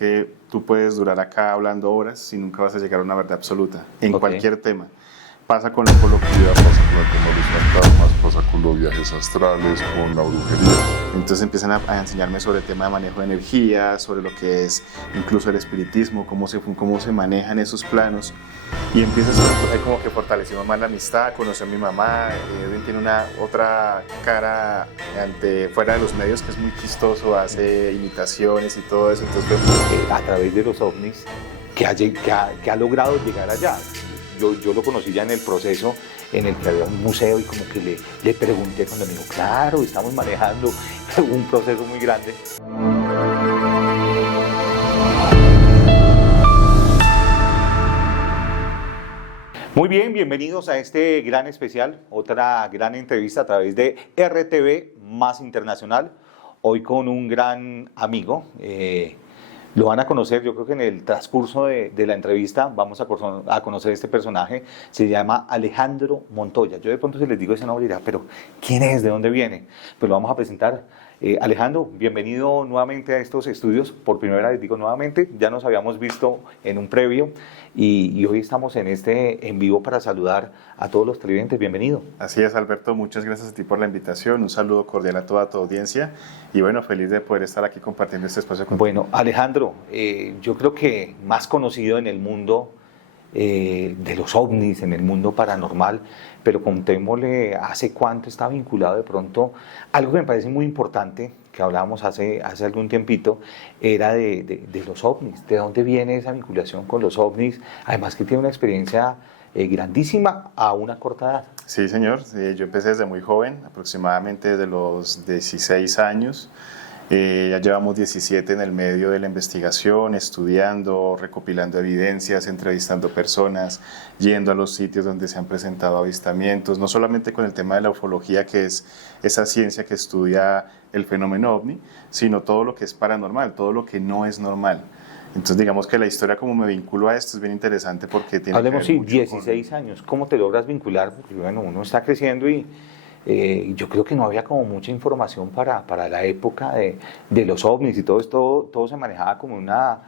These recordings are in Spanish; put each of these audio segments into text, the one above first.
que tú puedes durar acá hablando horas y nunca vas a llegar a una verdad absoluta en cualquier tema. Pasa con la ufología, pasa con el tema de los fantasmas, pasa con los viajes astrales, con la brujería. Entonces empiezan a enseñarme sobre el tema de manejo de energía, sobre lo que es incluso el espiritismo, cómo se manejan esos planos. Y empiezas a como que fortalecimos más la amistad, conocí a mi mamá, Edwin tiene una otra cara fuera de los medios que es muy chistoso, hace imitaciones y todo eso. Entonces a través de los ovnis que ha logrado llegar allá. Yo lo conocí ya en el proceso en el que había un museo y como que le pregunté cuando me dijo, claro, estamos manejando un proceso muy grande. Muy bien, bienvenidos a este gran especial, otra gran entrevista a través de RTV Más Internacional, hoy con un gran amigo. Lo van a conocer, yo creo que en el transcurso de la entrevista vamos a conocer este personaje, se llama Alejandro Montoya. Yo de pronto si les digo ese nombre dirá, pero ¿quién es? ¿De dónde viene? Pues lo vamos a presentar. Alejandro, bienvenido nuevamente a estos estudios, por primera vez digo nuevamente, ya nos habíamos visto en un previo y hoy estamos en vivo para saludar a todos los televidentes, bienvenido. Así es, Alberto, muchas gracias a ti por la invitación, un saludo cordial a toda tu audiencia y bueno, feliz de poder estar aquí compartiendo este espacio contigo. Bueno, Alejandro, yo creo que más conocido en el mundo de los ovnis, en el mundo paranormal, pero contémosle hace cuánto está vinculado de pronto. Algo que me parece muy importante, que hablábamos hace algún tiempito, era de los ovnis. ¿De dónde viene esa vinculación con los ovnis? Además que tiene una experiencia grandísima a una corta edad. Sí, señor. Yo empecé desde muy joven, aproximadamente desde los 16 años. Ya llevamos 17 en el medio de la investigación, estudiando, recopilando evidencias, entrevistando personas, yendo a los sitios donde se han presentado avistamientos, no solamente con el tema de la ufología, que es esa ciencia que estudia el fenómeno ovni, sino todo lo que es paranormal, todo lo que no es normal. Entonces digamos que la historia como me vinculo a esto es bien interesante porque tiene Hablemos, que ver sí, 16 años, ¿cómo te logras vincular? Porque bueno, uno está creciendo y yo creo que no había como mucha información para la época de los ovnis y todo esto, todo se manejaba como una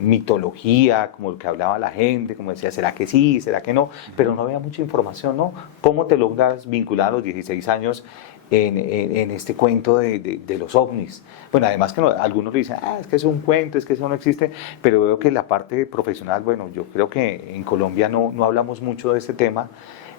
mitología, como lo que hablaba la gente, como decía, ¿será que sí, será que no? Pero no había mucha información, ¿no? ¿Cómo te logras vincular a los 16 años en este cuento de los ovnis? Bueno, además que algunos dicen, es que es un cuento, es que eso no existe, pero veo que la parte profesional, bueno, yo creo que en Colombia no hablamos mucho de este tema,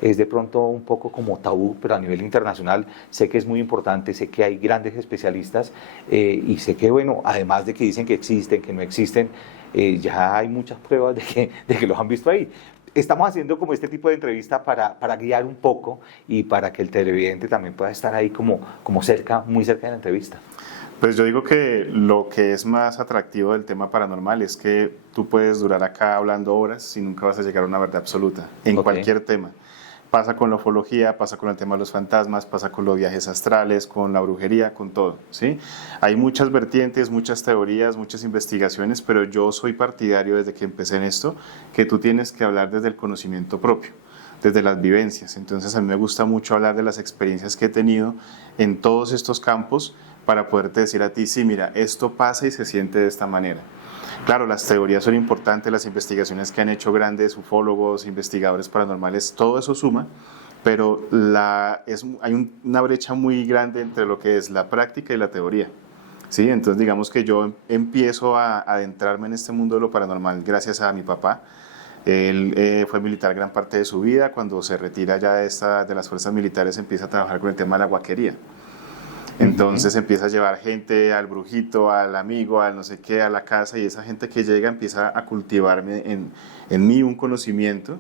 es de pronto un poco como tabú, pero a nivel internacional sé que es muy importante, sé que hay grandes especialistas y sé que, bueno, además de que dicen que existen, que no existen, ya hay muchas pruebas de que los han visto ahí. Estamos haciendo como este tipo de entrevista para guiar un poco y para que el televidente también pueda estar ahí como cerca, muy cerca de la entrevista. Pues yo digo que lo que es más atractivo del tema paranormal es que tú puedes durar acá hablando horas y nunca vas a llegar a una verdad absoluta en cualquier tema. Pasa con la ufología, pasa con el tema de los fantasmas, pasa con los viajes astrales, con la brujería, con todo, ¿sí? Hay muchas vertientes, muchas teorías, muchas investigaciones, pero yo soy partidario desde que empecé en esto, que tú tienes que hablar desde el conocimiento propio, desde las vivencias. Entonces a mí me gusta mucho hablar de las experiencias que he tenido en todos estos campos para poderte decir a ti, sí, mira, esto pasa y se siente de esta manera. Claro, las teorías son importantes, las investigaciones que han hecho grandes ufólogos, investigadores paranormales, todo eso suma, pero hay una brecha muy grande entre lo que es la práctica y la teoría. ¿Sí? Entonces digamos que yo empiezo a adentrarme en este mundo de lo paranormal gracias a mi papá. Él fue militar gran parte de su vida, cuando se retira ya de las fuerzas militares empieza a trabajar con el tema de la huaquería. Entonces empieza a llevar gente al brujito, al amigo, al no sé qué, a la casa, y esa gente que llega empieza a cultivarme en mí un conocimiento.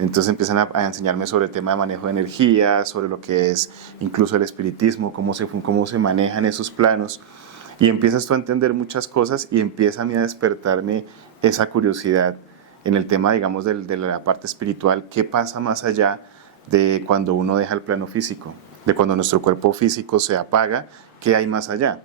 Entonces empiezan a enseñarme sobre el tema de manejo de energía, sobre lo que es incluso el espiritismo, cómo se manejan esos planos. Y empiezas tú a entender muchas cosas y empieza a mí a despertarme esa curiosidad en el tema, digamos, de la parte espiritual. ¿Qué pasa más allá de cuando uno deja el plano físico? De cuando nuestro cuerpo físico se apaga, ¿qué hay más allá?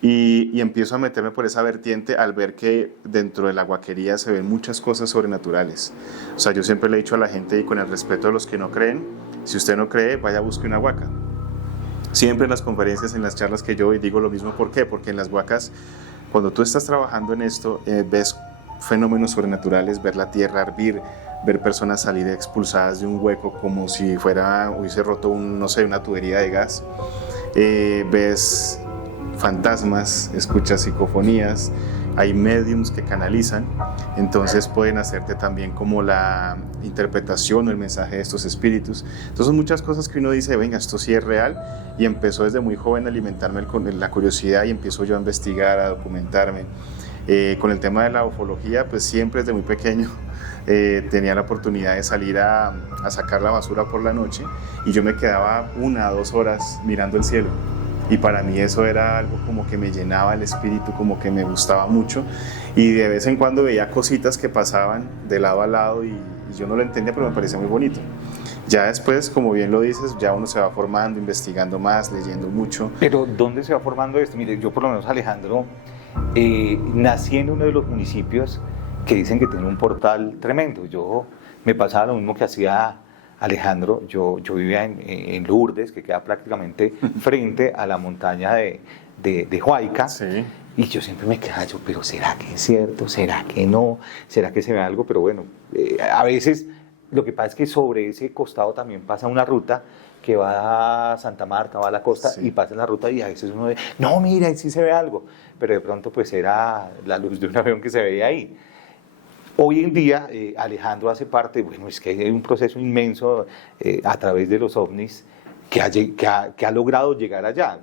Y empiezo a meterme por esa vertiente al ver que dentro de la huaquería se ven muchas cosas sobrenaturales. O sea, yo siempre le he dicho a la gente, y con el respeto de los que no creen, si usted no cree, vaya a buscar una huaca. Siempre en las conferencias, en las charlas que yo doy, digo lo mismo. ¿Por qué? Porque en las huacas cuando tú estás trabajando en esto, ves fenómenos sobrenaturales, ver la tierra hervir, ver personas salir expulsadas de un hueco como si hubiese roto no sé, una tubería de gas, ves fantasmas, escuchas psicofonías, hay mediums que canalizan, entonces pueden hacerte también como la interpretación o el mensaje de estos espíritus. Entonces son muchas cosas que uno dice, venga, esto sí es real, y empezó desde muy joven a alimentarme la curiosidad y empiezo yo a investigar, a documentarme. Con el tema de la ufología, pues siempre desde muy pequeño tenía la oportunidad de salir a sacar la basura por la noche y yo me quedaba 1 o 2 horas mirando el cielo. Y para mí eso era algo como que me llenaba el espíritu, como que me gustaba mucho. Y de vez en cuando veía cositas que pasaban de lado a lado y yo no lo entendía, pero me parecía muy bonito. Ya después, como bien lo dices, ya uno se va formando, investigando más, leyendo mucho. Pero ¿dónde se va formando esto? Mire, yo por lo menos, Alejandro, nací en uno de los municipios que dicen que tiene un portal tremendo. Yo me pasaba lo mismo que hacía Alejandro. Yo vivía en Lourdes, que queda prácticamente frente a la montaña de Huayca. Sí. Y yo siempre me quedaba yo, pero ¿será que es cierto? ¿Será que no? ¿Será que se ve algo? Pero bueno, a veces lo que pasa es que sobre ese costado también pasa una ruta que va a Santa Marta, va a la costa, sí, y pasa en la ruta y a veces uno ve, no, mira, ahí sí se ve algo, pero de pronto pues era la luz de un avión que se veía ahí. Hoy en día Alejandro hace parte, bueno, es que hay un proceso inmenso a través de los ovnis que ha logrado llegar allá.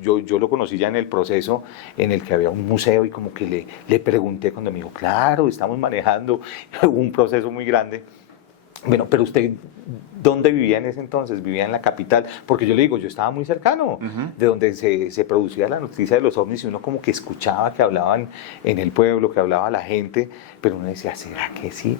Yo lo conocí ya en el proceso en el que había un museo y como que le pregunté cuando me dijo, claro, estamos manejando un proceso muy grande. Bueno, pero usted, ¿dónde vivía en ese entonces? ¿Vivía en la capital? Porque yo le digo, yo estaba muy cercano de donde se producía la noticia de los ovnis y uno como que escuchaba que hablaban en el pueblo, que hablaba la gente, pero uno decía, ¿será que sí?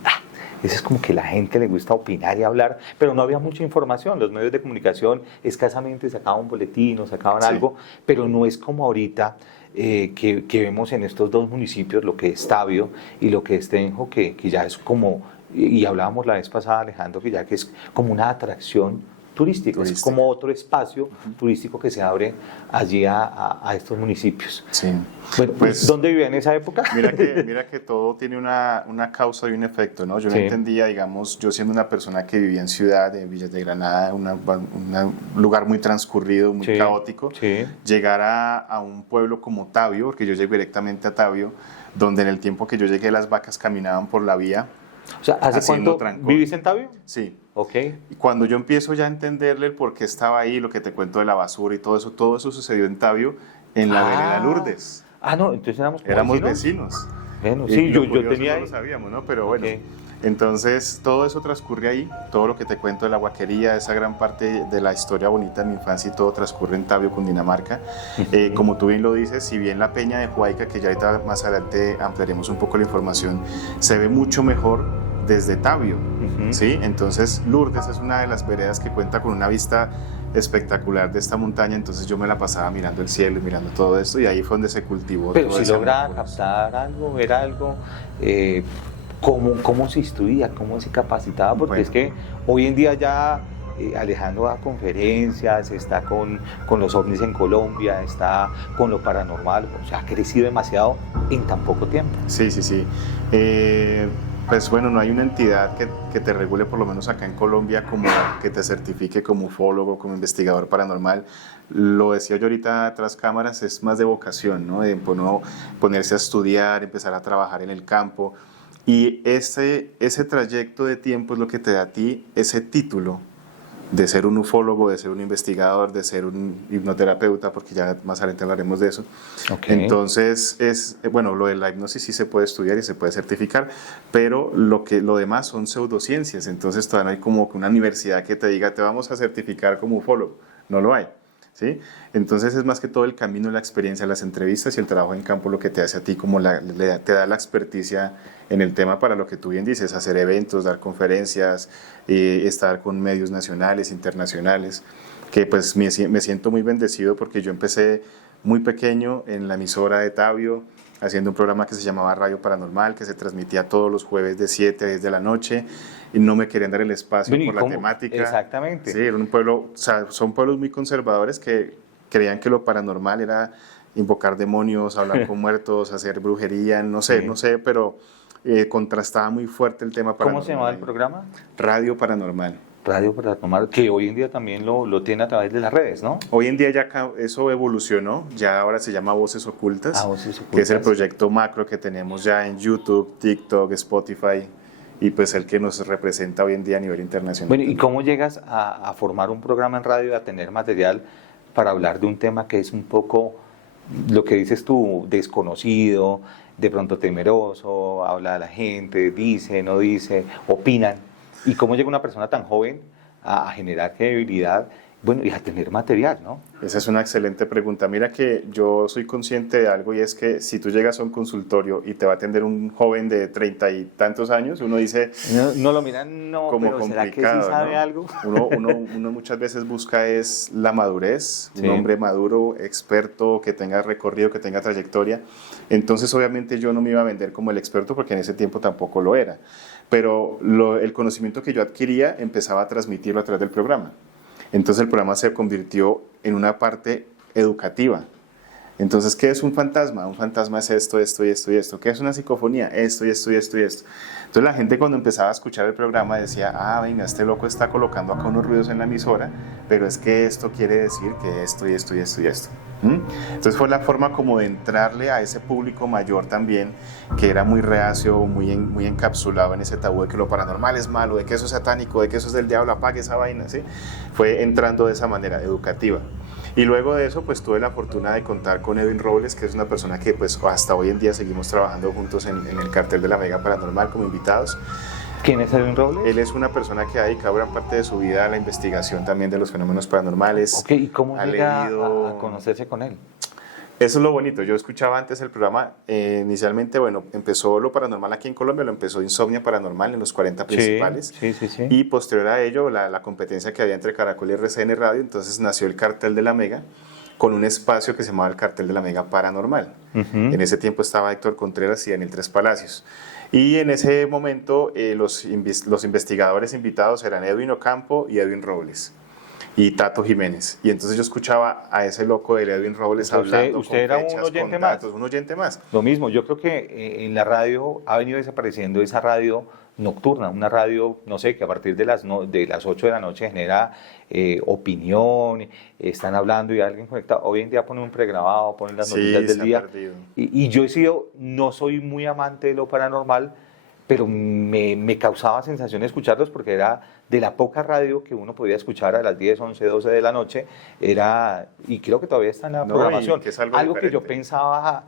Eso es como que a la gente le gusta opinar y hablar, pero no había mucha información. Los medios de comunicación escasamente sacaban boletines, sacaban algo, pero no es como ahorita que vemos en estos 2 municipios, lo que es Tabio y lo que es Tenjo, que ya es como... Y hablábamos la vez pasada, Alejandro, que ya que es como una atracción turística, es como otro espacio turístico que se abre allí a estos municipios. Sí. Bueno, pues, ¿dónde vivía en esa época? Mira que todo tiene una causa y un efecto, ¿no? Yo no entendía, digamos, yo siendo una persona que vivía en ciudad, en Villas de Granada, un lugar muy transcurrido, muy caótico, llegar a un pueblo como Tabio, porque yo llegué directamente a Tabio, donde en el tiempo que yo llegué las vacas caminaban por la vía. O sea, ¿hace cuánto vivís en Tabio? Sí. Ok. Y cuando yo empiezo ya a entenderle el por qué estaba ahí, lo que te cuento de la basura y todo eso sucedió en Tabio, en la vereda Lourdes. No, entonces éramos vecinos. Bueno, sí, yo tenía ahí. No lo sabíamos, ¿no? Pero bueno. Entonces, todo eso transcurre ahí, todo lo que te cuento de la Guaquería, esa gran parte de la historia bonita de mi infancia y todo transcurre en Tabio, Cundinamarca. Como tú bien lo dices, si bien la peña de Huayca, que ya ahorita más adelante ampliaremos un poco la información, se ve mucho mejor desde Tabio, ¿sí? Entonces, Lourdes es una de las veredas que cuenta con una vista espectacular de esta montaña, entonces yo me la pasaba mirando el cielo y mirando todo esto, y ahí fue donde se cultivó. Pero si logra captar algo, ver algo... ¿Cómo se instruía? ¿Cómo se capacitaba? Porque es que hoy en día ya Alejandro da conferencias, está con los ovnis en Colombia, está con lo paranormal, o sea, ha crecido demasiado en tan poco tiempo. Sí. Pues bueno, no hay una entidad que te regule, por lo menos acá en Colombia, como que te certifique como ufólogo, como investigador paranormal. Lo decía yo ahorita tras cámaras, es más de vocación, ¿no? De ponerse a estudiar, empezar a trabajar en el campo. Y ese trayecto de tiempo es lo que te da a ti ese título de ser un ufólogo, de ser un investigador, de ser un hipnoterapeuta, porque ya más adelante hablaremos de eso. Entonces, bueno, lo de la hipnosis sí se puede estudiar y se puede certificar, pero lo demás son pseudociencias, entonces todavía no hay como una universidad que te diga, te vamos a certificar como ufólogo, no lo hay. ¿Sí? Entonces es más que todo el camino, la experiencia, las entrevistas y el trabajo en campo lo que te hace a ti, como te da la experticia en el tema para lo que tú bien dices, hacer eventos, dar conferencias, estar con medios nacionales, internacionales, que pues me siento muy bendecido porque yo empecé muy pequeño en la emisora de Tabio, haciendo un programa que se llamaba Radio Paranormal, que se transmitía todos los jueves de 7 a 10 de la noche, y no me querían dar el espacio por la temática. Exactamente. Sí, era un pueblo, o sea, son pueblos muy conservadores que creían que lo paranormal era invocar demonios, hablar con muertos, hacer brujería, no sé, pero contrastaba muy fuerte el tema paranormal. ¿Cómo se llamaba el programa? Radio Paranormal. Radio Paranormal, que hoy en día también lo tiene a través de las redes, ¿no? Hoy en día ya eso evolucionó, ya ahora se llama Voces Ocultas, Voces Ocultas, que es el proyecto macro que tenemos ya en YouTube, TikTok, Spotify, y pues el que nos representa hoy en día a nivel internacional. Bueno, ¿y cómo llegas a formar un programa en radio y a tener material para hablar de un tema que es un poco, lo que dices tú, desconocido, de pronto temeroso, habla a la gente, dice, no dice, opinan? ¿Y cómo llega una persona tan joven a generar credibilidad, bueno, y a tener material, ¿no? Esa es una excelente pregunta. Mira que yo soy consciente de algo, y es que si tú llegas a un consultorio y te va a atender un joven de 30 y tantos años, uno dice... No lo miran, no, como pero ¿será que sí sabe, ¿no?, algo? Uno muchas veces busca es la madurez, un hombre maduro, experto, que tenga recorrido, que tenga trayectoria. Entonces, obviamente, yo no me iba a vender como el experto, porque en ese tiempo tampoco lo era. Pero el conocimiento que yo adquiría empezaba a transmitirlo a través del programa. Entonces el programa se convirtió en una parte educativa. Entonces, ¿qué es un fantasma? Un fantasma es esto, esto y esto y esto. ¿Qué es una psicofonía? Esto y esto y esto y esto. Entonces la gente, cuando empezaba a escuchar el programa, decía, venga, este loco está colocando acá unos ruidos en la emisora, pero es que esto quiere decir que esto y esto y esto y esto. Entonces fue la forma como de entrarle a ese público mayor también, que era muy reacio, muy encapsulado en ese tabú de que lo paranormal es malo, de que eso es satánico, de que eso es del diablo, apague esa vaina, ¿sí? Fue entrando de esa manera educativa. Y luego de eso, pues tuve la fortuna de contar con Edwin Robles, que es una persona que pues hasta hoy en día seguimos trabajando juntos en el cartel de la Mega Paranormal como invitados. ¿Quién es Edwin Robles? Él es una persona que ha dedicado gran parte de su vida a la investigación también de los fenómenos paranormales. Ok, ¿y cómo llega a conocerse con él? Eso es lo bonito. Yo escuchaba antes el programa, inicialmente, bueno, empezó lo paranormal aquí en Colombia, lo empezó Insomnia Paranormal en los 40 principales. Sí. Y posterior a ello, la competencia que había entre Caracol y RCN Radio, entonces nació el cartel de la Mega, con un espacio que se llamaba el cartel de la Mega Paranormal. En ese tiempo estaba Héctor Contreras y Daniel Tres Palacios. Y en ese momento los investigadores invitados eran Edwin Ocampo y Edwin Robles y Tato Jiménez. Y entonces yo escuchaba a ese loco de Edwin Robles hablando usted era con fechas, un oyente con datos, un oyente más. Lo mismo, yo creo que en la radio ha venido desapareciendo esa radio nocturna, una radio, no sé, que a partir de las 8 de la noche genera opinión, están hablando y alguien conectado. Hoy en día ponen un pregrabado, ponen las noticias del día. Y yo no soy muy amante de lo paranormal, pero me causaba sensación escucharlos, porque era de la poca radio que uno podía escuchar a las 10, 11, 12 de la noche, y creo que todavía está en la programación. Que es algo que yo pensaba,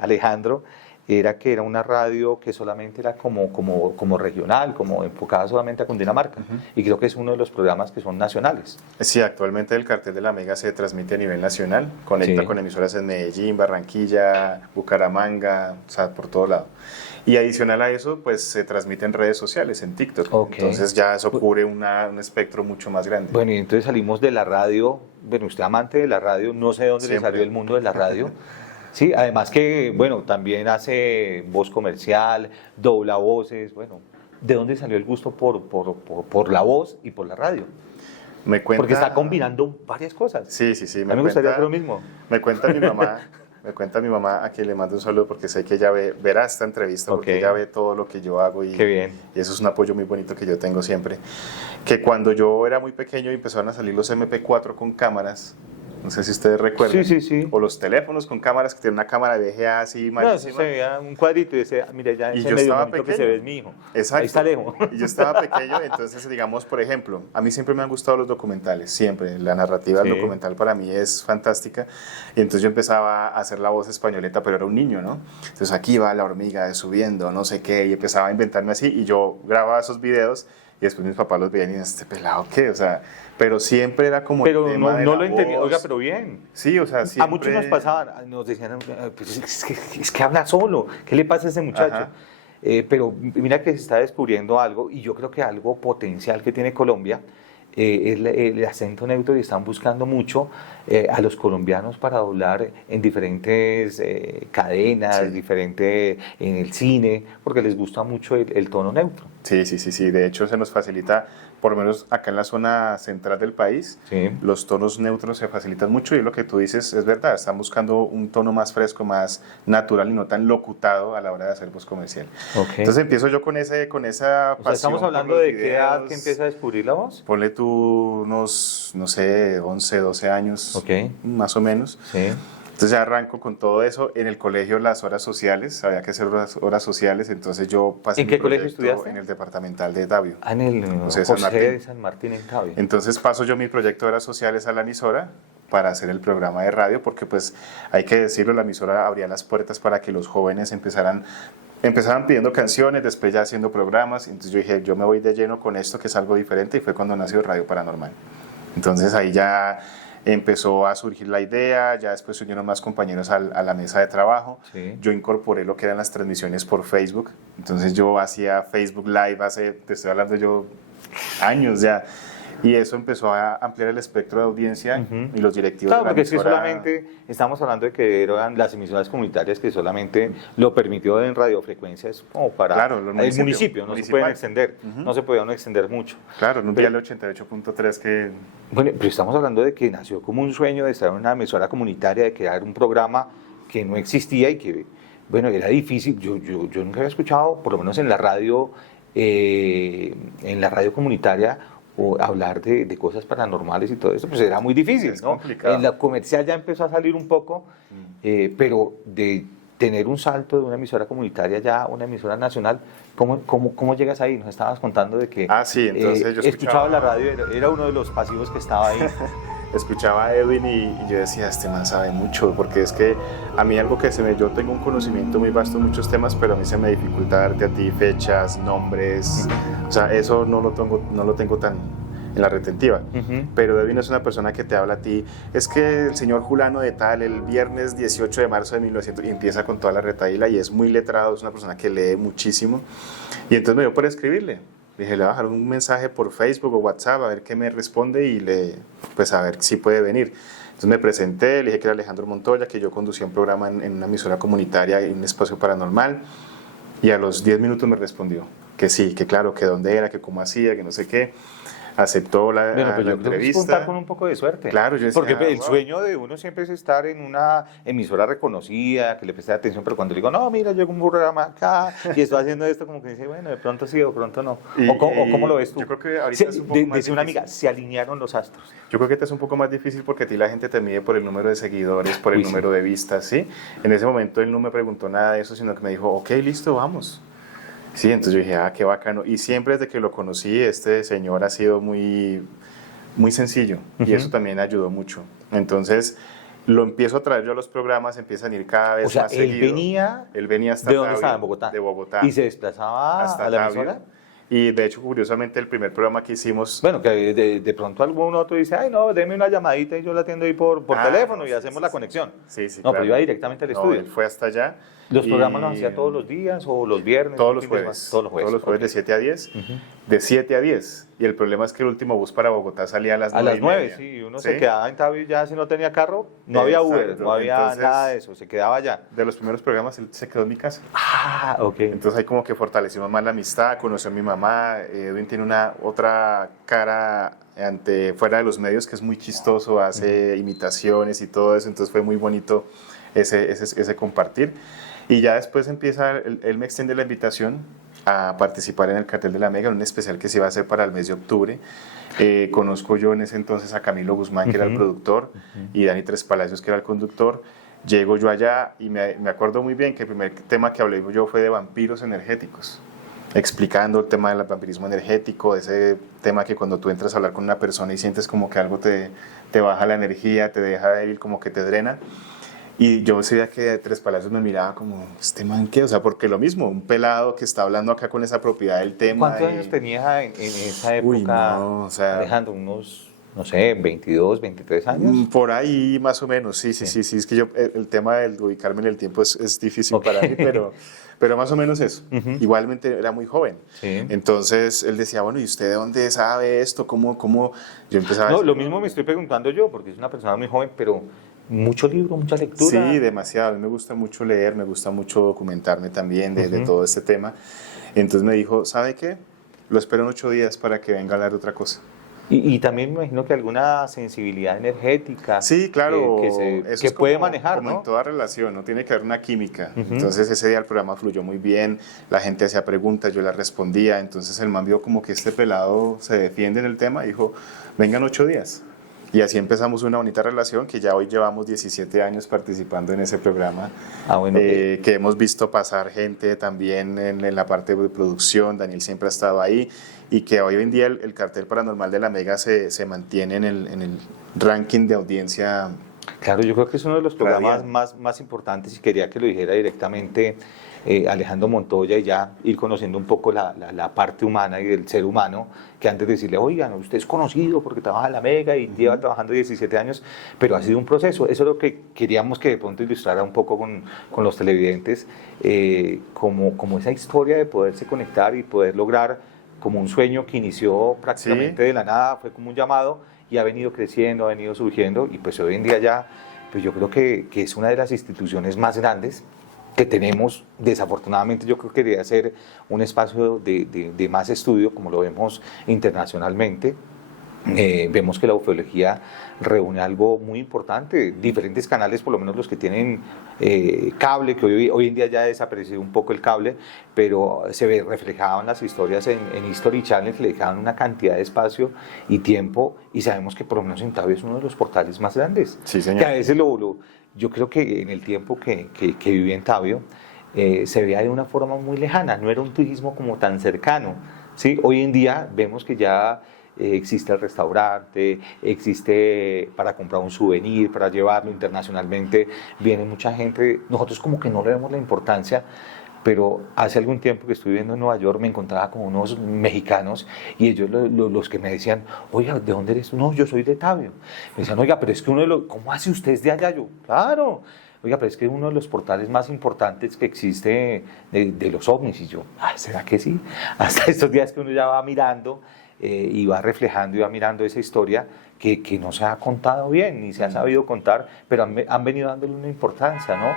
Alejandro, era que era una radio que solamente era como regional, como enfocada solamente a Cundinamarca, y creo que es uno de los programas que son nacionales. Sí, actualmente el cartel de la Mega se transmite a nivel nacional, conecta con emisoras en Medellín, Barranquilla, Bucaramanga, o sea, por todo lado. Y adicional a eso, pues se transmite en redes sociales, en TikTok. Entonces ya eso cubre un espectro mucho más grande. Bueno, y entonces salimos de la radio. Bueno, usted amante de la radio, no sé de dónde le salió el mundo de la radio. Sí, además que, bueno, también hace voz comercial, dobla voces. Bueno, ¿de dónde salió el gusto por la voz y por la radio? Porque está combinando varias cosas. Sí. A mí me gustaría hacer lo mismo. Me cuenta mi mamá, a quien le mando un saludo, porque sé que ella verá esta entrevista, porque ella ve todo lo que yo hago, y eso es un apoyo muy bonito que yo tengo siempre. Que cuando yo era muy pequeño y empezaron a salir los MP4 con cámaras, no sé si ustedes recuerdan, o los teléfonos con cámaras, que tienen una cámara de VGA así malísima. No, se veía un cuadrito y decía, mira, ya y ese yo medio estaba bonito pequeño. que se ve es mi hijo. Exacto. Ahí está lejos. Y yo estaba pequeño, entonces, digamos, por ejemplo, a mí siempre me han gustado los documentales, siempre. La narrativa del documental para mí es fantástica. Y entonces yo empezaba a hacer la voz españoleta, pero era un niño, ¿no? Entonces aquí va la hormiga subiendo, no sé qué, y empezaba a inventarme así, y yo grababa esos videos, y después mis papás los veían y decían, ¿este pelado qué? O sea, pero siempre era como pero el tema de no la lo entendí. voz. Oiga, pero bien. Sí, o sea, siempre... A muchos nos pasaban, nos decían, pues es que habla solo, ¿qué le pasa a ese muchacho? Pero mira que se está descubriendo algo, y yo creo que algo potencial que tiene Colombia es el acento neutro, y están buscando mucho a los colombianos para doblar en diferentes cadenas, diferente en el cine, porque les gusta mucho el tono neutro. Sí, sí, sí, sí. De hecho, se nos facilita, por lo menos acá en la zona central del país, Sí. los tonos neutros se facilitan mucho y lo que tú dices es verdad. Están buscando un tono más fresco, más natural y no tan locutado a la hora de hacer voz comercial. Ok. Entonces empiezo yo con esa O sea, pasión estamos por hablando los de qué edad videos. que empieza a descubrir la voz. Ponle tú unos, no sé, 11, 12 años, Ok. más o menos. Sí. Entonces ya arranco con todo eso. En el colegio las horas sociales, había que hacer horas sociales, entonces yo pasé ¿En mi qué colegio proyecto estudiaste? en el departamental de Tabio. Ah, en el José de José San Martín. de San Martín en Tabio. Entonces paso yo mi proyecto de horas sociales a la emisora para hacer el programa de radio, porque pues hay que decirlo, la emisora abría las puertas para que los jóvenes empezaban pidiendo canciones, después ya haciendo programas. Entonces yo dije, yo me voy de lleno con esto que es algo diferente, y fue cuando nació Radio Paranormal. Entonces ahí ya empezó a surgir la idea, ya después se unieron más compañeros a la mesa de trabajo. Sí. Yo incorporé lo que eran las transmisiones por Facebook. Entonces yo hacía Facebook Live te estoy hablando yo, años ya. Y eso empezó a ampliar el espectro de audiencia y los directivos Claro, de la porque es que emisora. solamente estamos hablando de que eran las emisoras comunitarias que solamente lo permitió en radiofrecuencias como para Claro, los el municipio, no se municipal. pueden extender, no se podía uno extender mucho. Claro, en un Pero- dial 88.3 que... Bueno, pero estamos hablando de que nació como un sueño de estar en una emisora comunitaria, de crear un programa que no existía y que, bueno, era difícil. Yo nunca había escuchado, por lo menos en la radio comunitaria, o hablar de cosas paranormales y todo eso, pues era muy difícil, Es ¿no? complicado. En la comercial ya empezó a salir un poco, pero de tener un salto de una emisora comunitaria ya a una emisora nacional, ¿cómo llegas ahí? Nos estabas contando de que Sí, entonces yo escuchaba la radio, era uno de los pasivos que estaba ahí. escuchaba a Edwin y yo decía, este man sabe mucho, porque es que a mí algo que yo tengo un conocimiento muy vasto en muchos temas, pero a mí se me dificulta darte a ti fechas, nombres, o sea, eso no lo tengo tan en la retentiva. Pero Edwin es una persona que te habla a ti, es que el señor Julano de tal, el viernes 18 de marzo de 1900, y empieza con toda la retaíla, y es muy letrado, es una persona que lee muchísimo, y entonces me dio por escribirle. Dije, le voy a dejar un mensaje por Facebook o WhatsApp a ver qué me responde y pues a ver si puede venir. Entonces me presenté, le dije que era Alejandro Montoya, que yo conducía un programa en una emisora comunitaria en un espacio paranormal, y a los 10 minutos me respondió que sí, que claro, que dónde era, que cómo hacía, que no sé qué. Aceptó la, Bueno, pues la yo creo que es entrevista. contar con un poco de suerte. Claro, yo decía, porque el wow. sueño de uno siempre es estar en una emisora reconocida, que le preste atención, pero cuando le digo, no, mira, llegó un programa acá y estoy haciendo esto, como que dice, bueno, de pronto sí, o pronto no. Y- o cómo lo ves tú? yo creo que ahorita es un poco más Decía una difícil. amiga, se alinearon los astros. Yo creo que este es un poco más difícil porque a ti la gente te mide por el número de seguidores, por el Uy, sí. número de vistas, ¿sí? En ese momento él no me preguntó nada de eso, sino que me dijo, ok, listo, vamos. Sí, entonces yo dije, qué bacano. Y siempre desde que lo conocí, este señor ha sido muy sencillo, y eso también ayudó mucho. Entonces lo empiezo a traer yo a los programas, empiezan a ir cada vez O sea, más él seguido. venía, Él venía hasta ¿de dónde Tabio, estaba? ¿En Bogotá? De Bogotá. Y se desplazaba hasta a la Tabio. emisora. Y de hecho, curiosamente, el primer programa que hicimos... Bueno, que de pronto algún otro dice, ay, no, deme una llamadita y yo la atiendo ahí por teléfono y sí, hacemos sí, la sí. conexión. Sí, sí, No, claro. pero iba directamente al No, estudio. él fue hasta allá. ¿Los y- programas los hacía todos los días o los viernes? Todos los fin de semana? jueves. Todos los jueves. de ok. 7 a 10. De 7 a 10. Y el problema es que el último bus para Bogotá salía a las 9. A las 9, sí, uno se quedaba en Tabio ya si no tenía carro, no había Uber, Exacto, no había entonces- nada de eso, se quedaba allá. De los primeros programas, él se quedó en mi casa. Ah, ok. Entonces ahí como que fortalecimos más la amistad, conoció a mi mamá. Edwin tiene una otra cara fuera de los medios que es muy chistoso, hace imitaciones y todo eso, entonces fue muy bonito ese compartir. Y ya después él me extiende la invitación a participar en el Cartel de la Mega, en un especial que se iba a hacer para el mes de octubre. Conozco yo en ese entonces a Camilo Guzmán, que era el productor, y Dani Tres Palacios, que era el conductor. Llego yo allá y me acuerdo muy bien que el primer tema que hablé yo fue de vampiros energéticos, explicando el tema del vampirismo energético, ese tema que cuando tú entras a hablar con una persona y sientes como que algo te baja la energía, te deja débil, como que te drena. Y yo veía que Tres Palacios me miraba como, ¿este man qué? O sea, porque lo mismo, un pelado que está hablando acá con esa propiedad del tema. ¿Cuántos años tenía en esa época, Uy, no, o sea, Alejandro? Unos, no sé, 22, 23 años. Por ahí más o menos, sí. Es que el tema de ubicarme en el tiempo es difícil Ok. para mí, pero más o menos eso. Igualmente era muy joven. Sí. Entonces él decía, bueno, ¿y usted de dónde sabe esto? ¿Cómo? Yo empezaba a No, decir, lo mismo me estoy preguntando yo, porque es una persona muy joven, pero mucho libro, mucha lectura. Sí, demasiado. A mí me gusta mucho leer, me gusta mucho documentarme también de todo este tema. Entonces me dijo, ¿sabe qué? lo espero en 8 días para que venga a hablar de otra cosa. Y también me imagino que alguna sensibilidad energética Sí, claro, que eso es puede como, manejar, como ¿no? en toda relación, ¿no? Tiene que haber una química. Ujú. Entonces ese día el programa fluyó muy bien, la gente hacía preguntas, yo las respondía, entonces el man vio como que este pelado se defiende en el tema y dijo, vengan 8 días. Y así empezamos una bonita relación que ya hoy llevamos 17 años participando en ese programa, Bueno, que hemos visto pasar gente también en la parte de producción, Daniel siempre ha estado ahí, y que hoy en día el cartel paranormal de la Mega se mantiene en el ranking de audiencia. claro, yo creo que es uno de los programas Radial. más importantes y quería que lo dijera directamente Alejandro Montoya y ya ir conociendo un poco la parte humana y del ser humano, que antes de decirle, oigan, usted es conocido porque trabaja en la Mega y lleva trabajando 17 años, pero ha sido un proceso. Eso es lo que queríamos que de pronto ilustrara un poco con los televidentes, como esa historia de poderse conectar y poder lograr como un sueño que inició prácticamente de la nada, fue como un llamado y ha venido creciendo, ha venido surgiendo y pues hoy en día ya, pues yo creo que es una de las instituciones más grandes que tenemos. Desafortunadamente yo creo que debería ser un espacio de más estudio, como lo vemos internacionalmente. Vemos que la ufología reúne algo muy importante, diferentes canales, por lo menos los que tienen cable, que hoy en día ya ha desaparecido un poco el cable, pero se ve reflejaban las historias en History Channel, que le dejaban una cantidad de espacio y tiempo, y sabemos que por lo menos en Tabio es uno de los portales más grandes. Sí, señor. Que a veces yo creo que en el tiempo que viví en Tabio, se veía de una forma muy lejana, no era un turismo como tan cercano, ¿sí? Hoy en día vemos que ya existe el restaurante, existe para comprar un souvenir, para llevarlo internacionalmente, viene mucha gente, nosotros como que no le vemos la importancia, pero hace algún tiempo que estuve viviendo en Nueva York me encontraba con unos mexicanos y ellos los que me decían, oiga, ¿de dónde eres tú? No, yo soy de Tabio. Me decían, oiga, pero es que ¿cómo hace usted es de allá? Yo, claro. Oiga, pero es que es uno de los portales más importantes que existe de los ovnis. Y yo, ¿será que sí? Hasta estos días que uno ya va mirando y va reflejando y va mirando esa historia que no se ha contado bien, ni se ha sabido contar, pero han venido dándole una importancia, ¿no?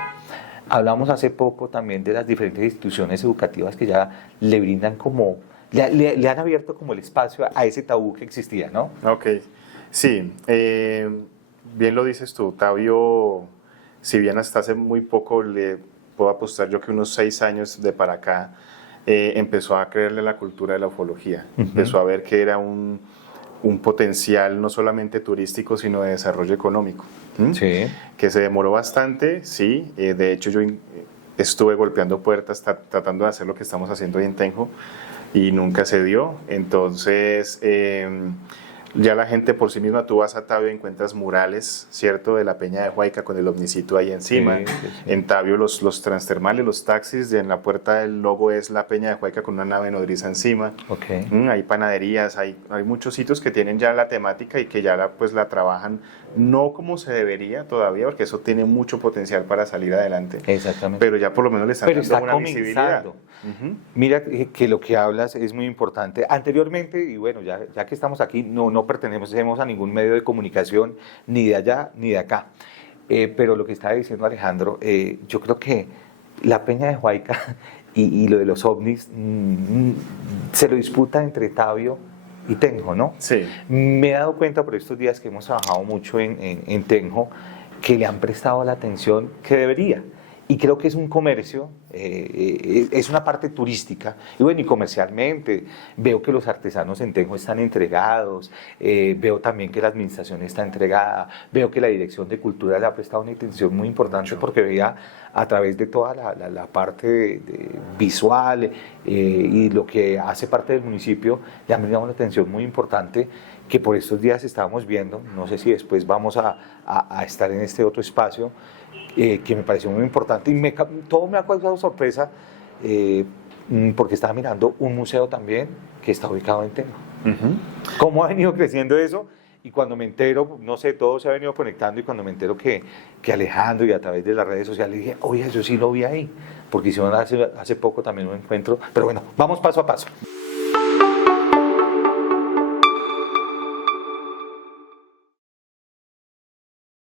Hablamos hace poco también de las diferentes instituciones educativas que ya le brindan como, le han abierto como el espacio a ese tabú que existía, ¿no? Ok, sí, bien lo dices tú, Tabio, si bien hasta hace muy poco, le puedo apostar yo que unos 6 años de para acá, empezó a creerle la cultura de la ufología, empezó a ver que era un potencial no solamente turístico, sino de desarrollo económico. Sí. Que se demoró bastante, sí, de hecho yo estuve golpeando puertas tratando de hacer lo que estamos haciendo hoy en Tenjo y nunca se dio, entonces ya la gente por sí misma, tú vas a Tabio y encuentras murales, ¿cierto? De la Peña de Huayca con el ovnicito ahí encima. Sí, sí, sí. En Tabio los transtermales, los taxis, en la puerta del logo es la Peña de Huayca con una nave nodriza encima. Okay. Hay panaderías, hay muchos sitios que tienen ya la temática y que ya la trabajan, no como se debería todavía, porque eso tiene mucho potencial para salir adelante. Exactamente. Pero ya por lo menos le están Pero dando está una visibilidad. comenzando. Mira que lo que hablas es muy importante. Anteriormente, y bueno, ya que estamos aquí, no pertenecemos a ningún medio de comunicación, ni de allá ni de acá. Pero lo que estaba diciendo Alejandro, yo creo que la Peña de Huayca y lo de los ovnis se lo disputa entre Tabio y Tenjo, ¿no? Sí. Me he dado cuenta por estos días que hemos trabajado mucho en Tenjo que le han prestado la atención que debería. Y creo que es un comercio, es una parte turística, y bueno, y comercialmente, veo que los artesanos en Tenjo están entregados, veo también que la administración está entregada, veo que la Dirección de Cultura le ha prestado una atención muy importante porque veía a través de toda la parte visual y lo que hace parte del municipio, le han dado una atención muy importante que por estos días estábamos viendo, no sé si después vamos a estar en este otro espacio, que me pareció muy importante y todo me ha causado sorpresa porque estaba mirando un museo también que está ubicado en Tenjo. ¿Cómo ha venido creciendo eso? Y cuando me entero, no sé, todo se ha venido conectando y cuando me entero que Alejandro y a través de las redes sociales dije, oye, yo sí lo vi ahí, porque hicieron hace poco también un encuentro, pero bueno, vamos paso a paso.